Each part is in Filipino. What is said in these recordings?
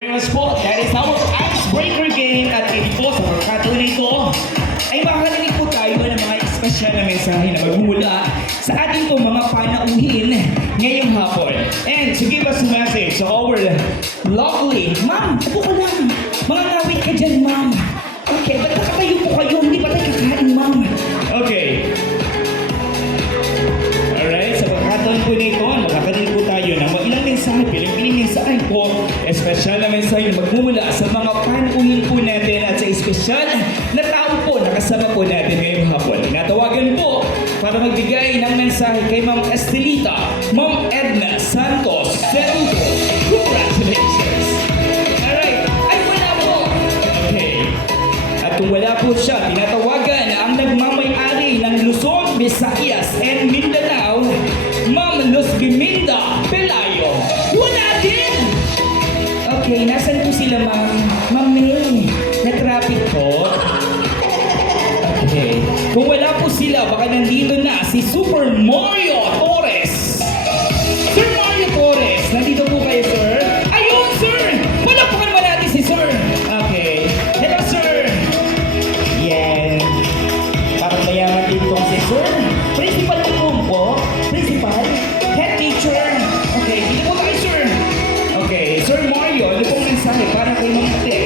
Po, that is our icebreaker game at ito po sa pagkataon na ito ay makakarinig po tayo ng mga espesyal na mensahe na magmula sa ating po mga panauhin ngayong hapon. And to give us a message to our lovely, ma'am, upo ka lang. Mga ngawit ka dyan, ma'am. Okay, ba't nakatayo po kayo? Hindi ba tayo kakain, ma'am? Okay. Alright, sa pagkataon po na ito, makakarinig po tayo ng ilang mensahe, piling-piling mensahe po, espesyal na mensahe na magmumula sa mga panuhin po natin at sa espesyal na tao po na kasama po natin ngayong hapon. Tinatawagan po para magbigay ng mensahe kay Ma'am Estelita, Ma'am Edna Santos Cerudo. Congratulations! Alright, ay wala po! Okay. At kung wala po siya, tinatawagan ang nagmamay-ari ng Luzon, Visayas, and Mindanao, Ma'am Luz Biminda Pelayo. Wala din! Okay, nasan po sila, Ma'am? Ma'am May, na-traffic po. Okay. Kung wala po sila, baka nandito na si Super Mario Torres. Sir Mario Torres, nandito po kayo, sir? Ayun, sir! Palakpakan naman natin si sir. Okay. Hello, sir. Yan. Parang mayaman din po si sir. Principal po po. Principal. Head teacher. Okay, dito po kayo, sir. Okay, Sir Mario, ano pong mensahe para kay Ma'am Ate?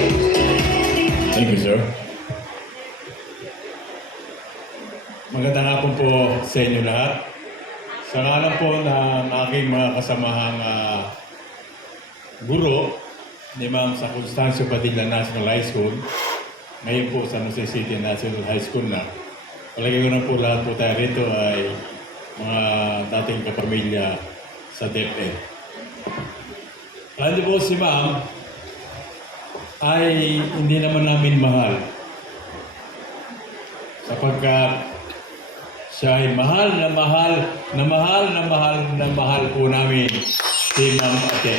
Thank you, sir. Magandang hapon po sa inyo lahat. Sa ngalan po ng aking mga kasamahang guro ni Ma'am sa Constancio Padilla National High School, ngayon po sa San Jose City National High School na. Palagay ko na po lahat po tayo rito ay mga dating kapamilya sa DepEd. Ano po si Ma'am ay hindi naman namin mahal sapagkat siya ay mahal na mahal na mahal na mahal na mahal po namin si Ma'am Ate.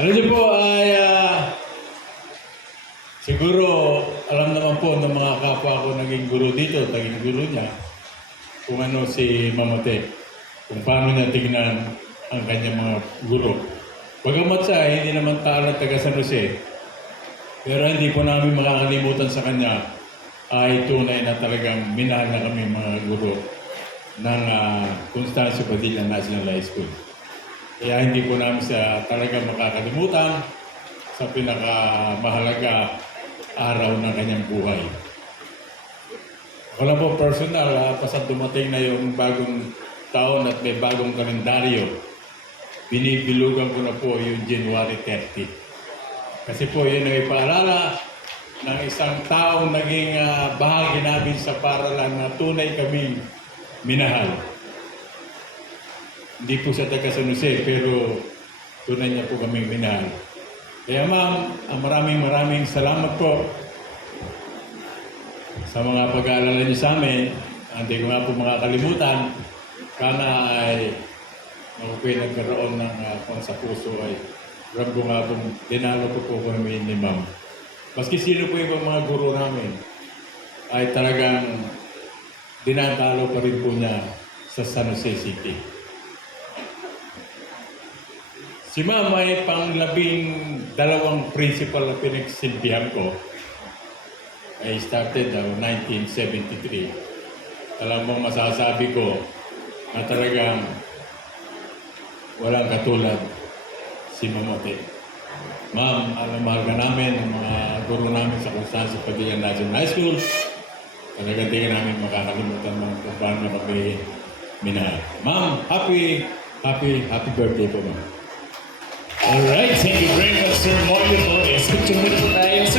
Ano niyo po ay siguro alam naman po ng mga kapwa ko naging guro dito, naging guro niya kung ano si Ma'am Ate, kung paano niya tignan ang kanyang mga guro. Bagamat siya, hindi naman talang taga San Jose, pero hindi po namin makakalimutan sa kanya ay tunay na talagang minahal na kami mga guro ng Constancio Padilla National High School. Kaya hindi po namin siya talagang makakalimutan sa pinakamahalaga araw ng kanyang buhay. Ako lang po personal, pasang dumating na yung bagong taon at may bagong kalendaryo, binibilugan ko na po yung January 30. Kasi po yun ay paalala ng isang taong naging bahagi namin sa paralan na tunay kaming minahal. Hindi po siya taga San Jose, pero tunay niya po kaming minahal. Kaya ma'am, maraming salamat po sa mga pag-aalala niyo sa amin. Hindi ko nga po makakalimutan. Kana ay ako po'y nagkaroon ng sa puso ay rambo nga pong dinalo po kami ni Ma'am. Maski sino po yung mga guro namin ay talagang dinatalo pa rin po niya sa San Jose City. Si Ma'am ay pang-12 principal na pinagsilbihan ko. I started 1973. Talagang masasabi ko na talagang walang katulad si Ma'am Ate. Ma'am, mahal ka namin, ang mga guro namin sa Constancio Padilla National High School. Talagang tingin namin makakalimutan mo kung paano kami minahal. Ma'am, happy birthday po, ma'am. Alright, thank you very much, Sir Mario